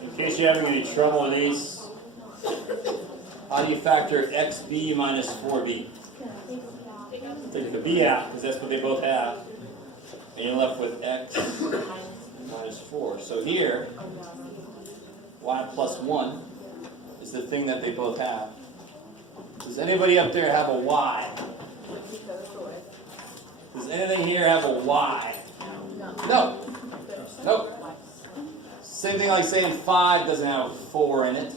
In case you're having any trouble with these, how do you factor xb minus 4b? Take the b out, because that's what they both have. And you're left with x minus 4. So here, y plus 1 is the thing that they both have. Does anybody up there have a y? Does anything here have a y? No. Nope. Same thing like saying 5 doesn't have a 4 in it.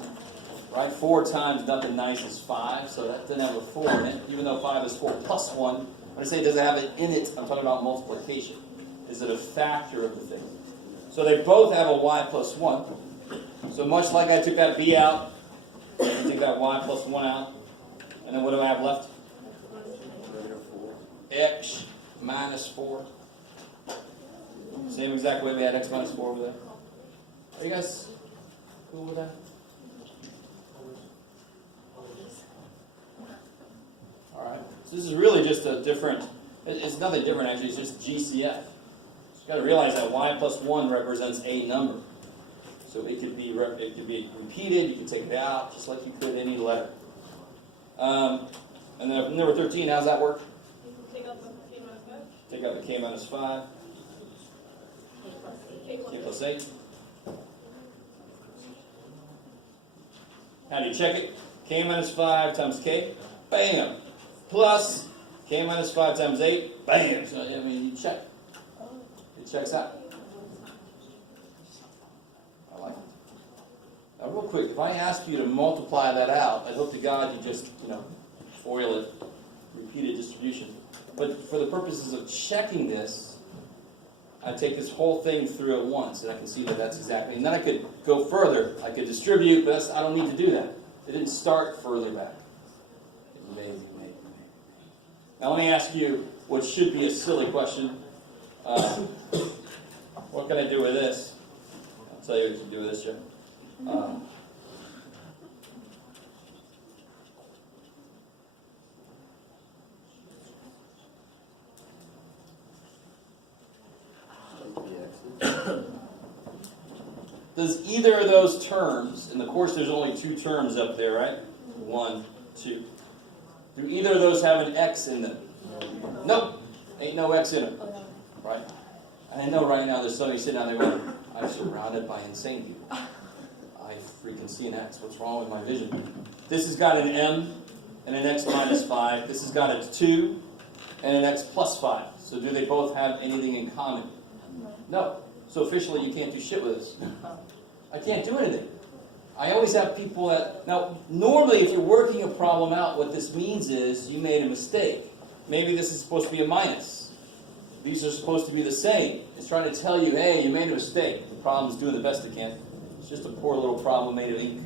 Right? 4 times nothing nice is 5, so that doesn't have a 4 in it, even though 5 is 4 plus 1. When I say does it have it in it, I'm talking about multiplication. Is it a factor of the thing? So they both have a y plus 1. So much like I took that b out, I take that y plus 1 out, and then what do I have left? X minus 4. Same exact way we had x minus 4 over there. Are you guys cool with that? Alright. So this is really just a different, it's nothing different actually, it's just GCF. You've got to realize that y plus 1 represents a number. So it could be repeated, you can take it out, just like you could any letter. And then number 13, how's that work? Take out the k minus 5. Take out the k minus 5. K plus 8. How do you check it? K minus 5 times k, bam! Plus k minus 5 times 8, bam! So, I mean, you check. It checks out. I like it. Now, real quick, if I ask you to multiply that out, I hope to God you just, FOIL it, repeated distribution. But for the purposes of checking this, I take this whole thing through at once, and I can see that that's exactly, and then I could go further. I could distribute, but I don't need to do that. It didn't start further back. Amazing. Now let me ask you what should be a silly question. What can I do with this? I'll tell you what you can do with this, Jim. Does either of those terms, and of course there's only 2 terms up there, right? 1, 2. Do either of those have an x in them? Nope. Ain't no x in them. Right? I know right now there's somebody sitting down there going, I'm surrounded by insane people. I freaking see an x. What's wrong with my vision? This has got an m and an x minus 5. This has got a 2 and an x plus 5. So do they both have anything in common? No. So officially you can't do shit with this. I can't do anything. I always have people that, now normally if you're working a problem out, what this means is you made a mistake. Maybe this is supposed to be a minus. These are supposed to be the same. It's trying to tell you, hey, you made a mistake. The problem's doing the best it can. It's just a poor little problem made of ink.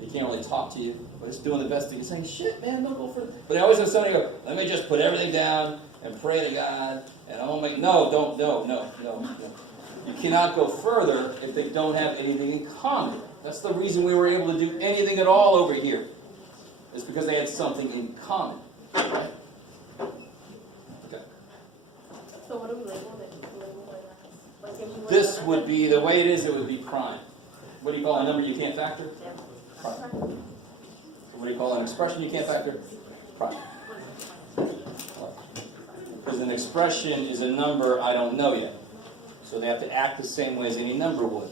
They can't really talk to you, but it's doing the best it can. Saying, shit, man, don't go for it. But I always have somebody go, let me just put everything down and pray to God, and I'll make, no. You cannot go further if they don't have anything in common. That's the reason we were able to do anything at all over here. It's because they had something in common. Right? Okay. So what do we label it? This would be, the way it is, it would be prime. What do you call a number you can't factor? Prime. So what do you call an expression you can't factor? Prime. Because an expression is a number I don't know yet. So they have to act the same way as any number would.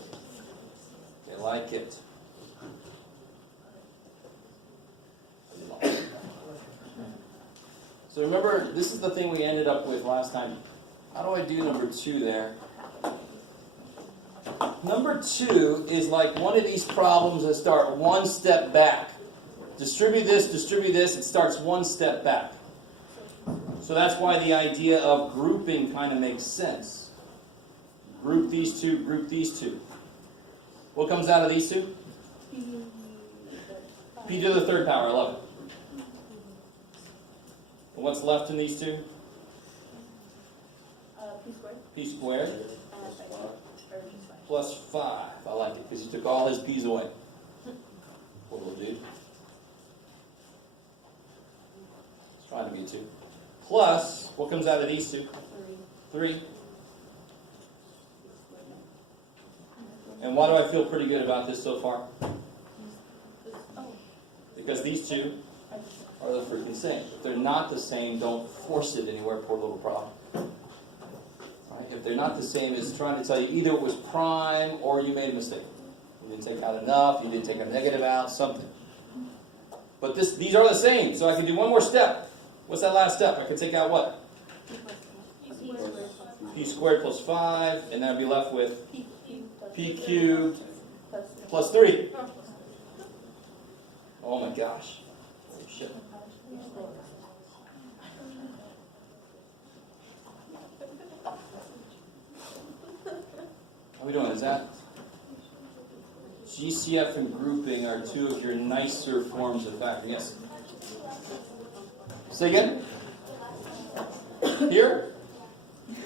They like it. So remember, this is the thing we ended up with last time. How do I do number 2 there? Number 2 is like one of these problems that start one step back. Distribute this, it starts one step back. So that's why the idea of grouping kind of makes sense. Group these two, group these two. What comes out of these two? P to the third power, I love it. And what's left in these two? P squared. P squared plus 5. I like it because he took all his p's away. Poor little dude. He's trying to be 2. Plus, what comes out of these two? 3. And why do I feel pretty good about this so far? Because these two are the freaking same. If they're not the same, don't force it anywhere, poor little problem. Right? If they're not the same, it's trying to tell you either it was prime or you made a mistake. You didn't take out enough, you didn't take a negative out, something. But these are the same, so I can do one more step. What's that last step? I can take out what? P squared plus 5, and then I'd be left with P cubed plus 3. Oh my gosh. Oh shit. How are we doing? Is that GCF and grouping are two of your nicer forms of factor? Yes. Say again? Here?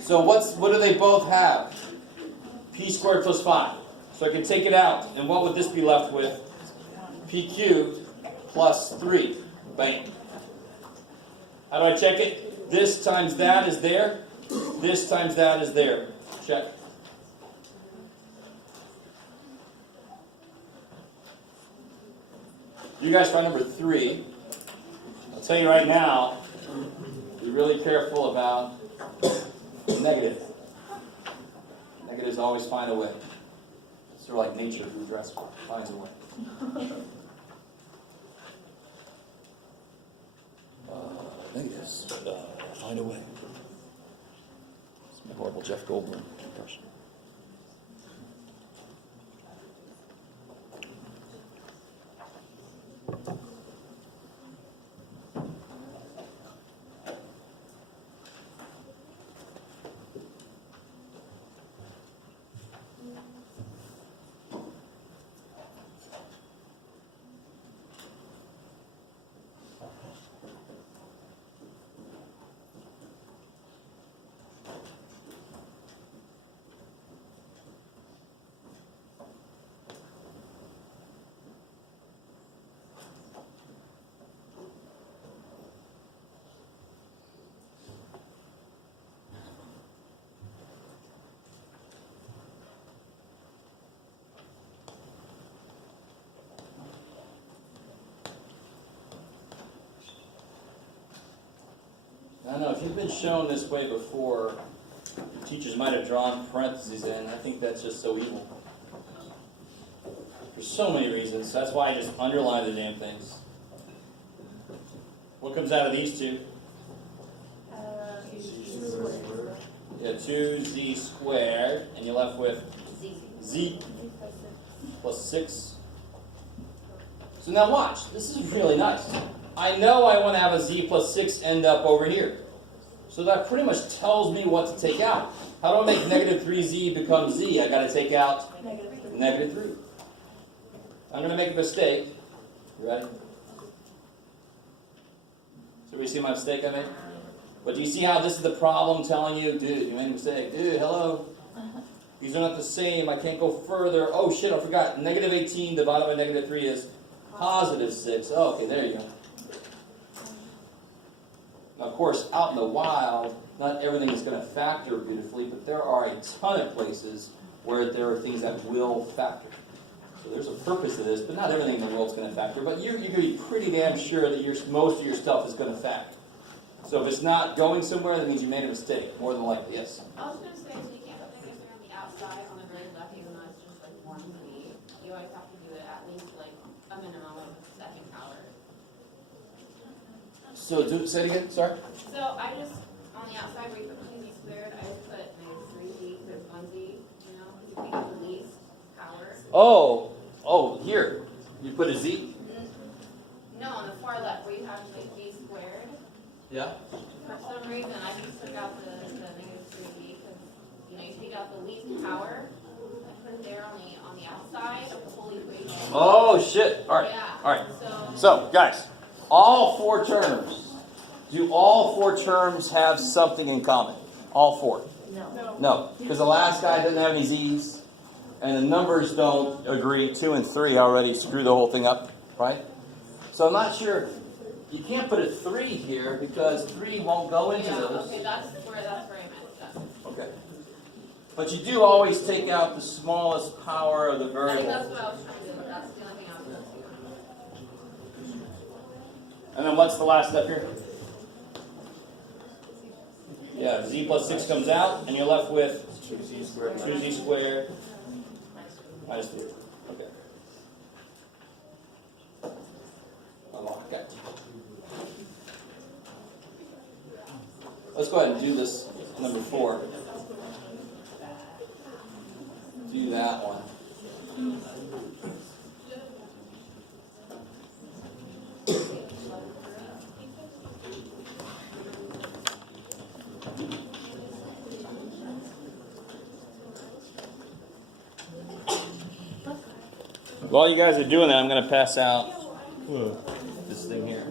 So what do they both have? P squared plus 5. So I can take it out, and what would this be left with? P cubed plus 3. Bam. How do I check it? This times that is there. This times that is there. Check. You guys find number 3. I'll tell you right now, be really careful about negative. Negatives always find a way. It's sort of like nature who finds a way. Negatives find a way. It's my horrible Jeff Goldblum impression. I don't know, if you've been shown this way before, teachers might have drawn parentheses in. I think that's just so evil. For so many reasons. That's why I just underline the damn things. What comes out of these two? Yeah, 2z squared, and you're left with z plus 6. So now watch, this is really nice. I know I want to have a z plus 6 end up over here. So that pretty much tells me what to take out. How do I make negative 3z become z? I got to take out negative 3. I'm going to make a mistake. You ready? So we see my mistake I made? But do you see how this is the problem telling you, dude, you made a mistake. Dude, hello. These are not the same. I can't go further. Oh shit, I forgot. Negative 18 divided by negative 3 is positive 6. Oh, okay, there you go. Now, of course, out in the wild, not everything is going to factor beautifully, but there are a ton of places where there are things that will factor. So there's a purpose to this, but not everything in the world is going to factor. But you're going to be pretty damn sure that most of your stuff is going to factor. So if it's not going somewhere, that means you made a mistake, more than likely, yes? I was going to say, so you can't put negative on the outside on the very left, even though it's just like 1z. You always have to do it at least like a minimum of second power. So say it again, sorry? So I just, on the outside where you put 2z squared, I just put negative 3z, there's 1z, you know, because you pick up the least power. Oh, here. You put a z? No, on the far left where you have like z squared. Yeah? For some reason, I just took out the negative 3b, because, you take out the least power, I put it there on the outside of the whole equation. Oh, shit. All right. Yeah. All right. So, So, guys, all four terms. Do all four terms have something in common? All four? No. No, because the last guy didn't have any Z's, and the numbers don't agree. 2 and 3 already screw the whole thing up, right? So I'm not sure. You can't put a 3 here because 3 won't go into yeah, those. okay, that's where I messed up. Okay. But you do always take out the smallest power of the I think variable. that's what I was trying to do, but that's the only thing I was missing. And then what's the last step here? Yeah, z plus 6 comes out, and you're left with 2z squared minus 3. Okay. Okay. Let's go ahead and do this number 4. Do that one. While you guys are doing that, I'm going to pass out this thing here.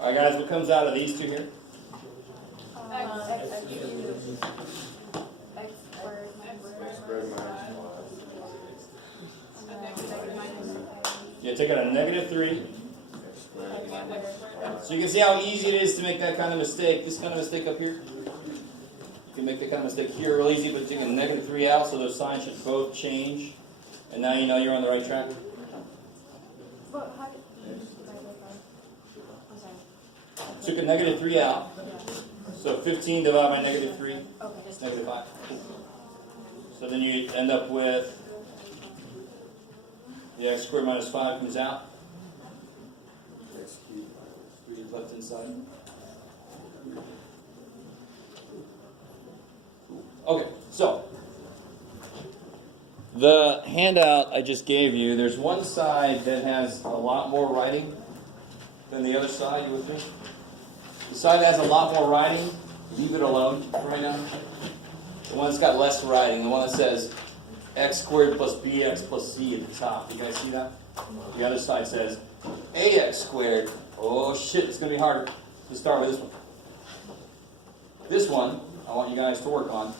All right, guys, what comes out of these two here? Yeah, take out a negative 3. So you can see how easy it is to make that kind of mistake. This kind of mistake up here. You can make that kind of mistake here real easy, but taking a negative 3 out, so those signs should both change. And now you know you're on the right track. Took a negative 3 out. So 15 divided by negative 3 is negative 5. So then you end up with the x squared minus 5 comes out. X cubed minus 3 left inside. Okay, so the handout I just gave you, there's one side that has a lot more writing than the other side. You with me? The side that has a lot more writing, leave it alone right now. The one that's got less writing, the one that says x squared plus bx plus c at the top. You guys see that? The other side says ax squared. Oh shit, it's going to be harder. Let's start with this one. This one, I want you guys to work on.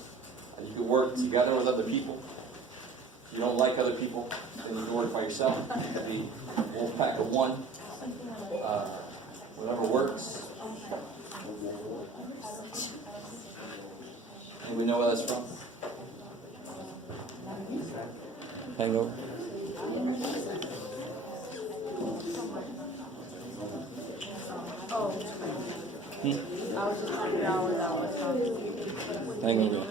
And you can work together with other people. If you don't like other people, then you can work by yourself. You can be a wolf pack of one. Whatever works. And we know where that's from? Hangover. I was just trying to figure out where that was from. Hangover.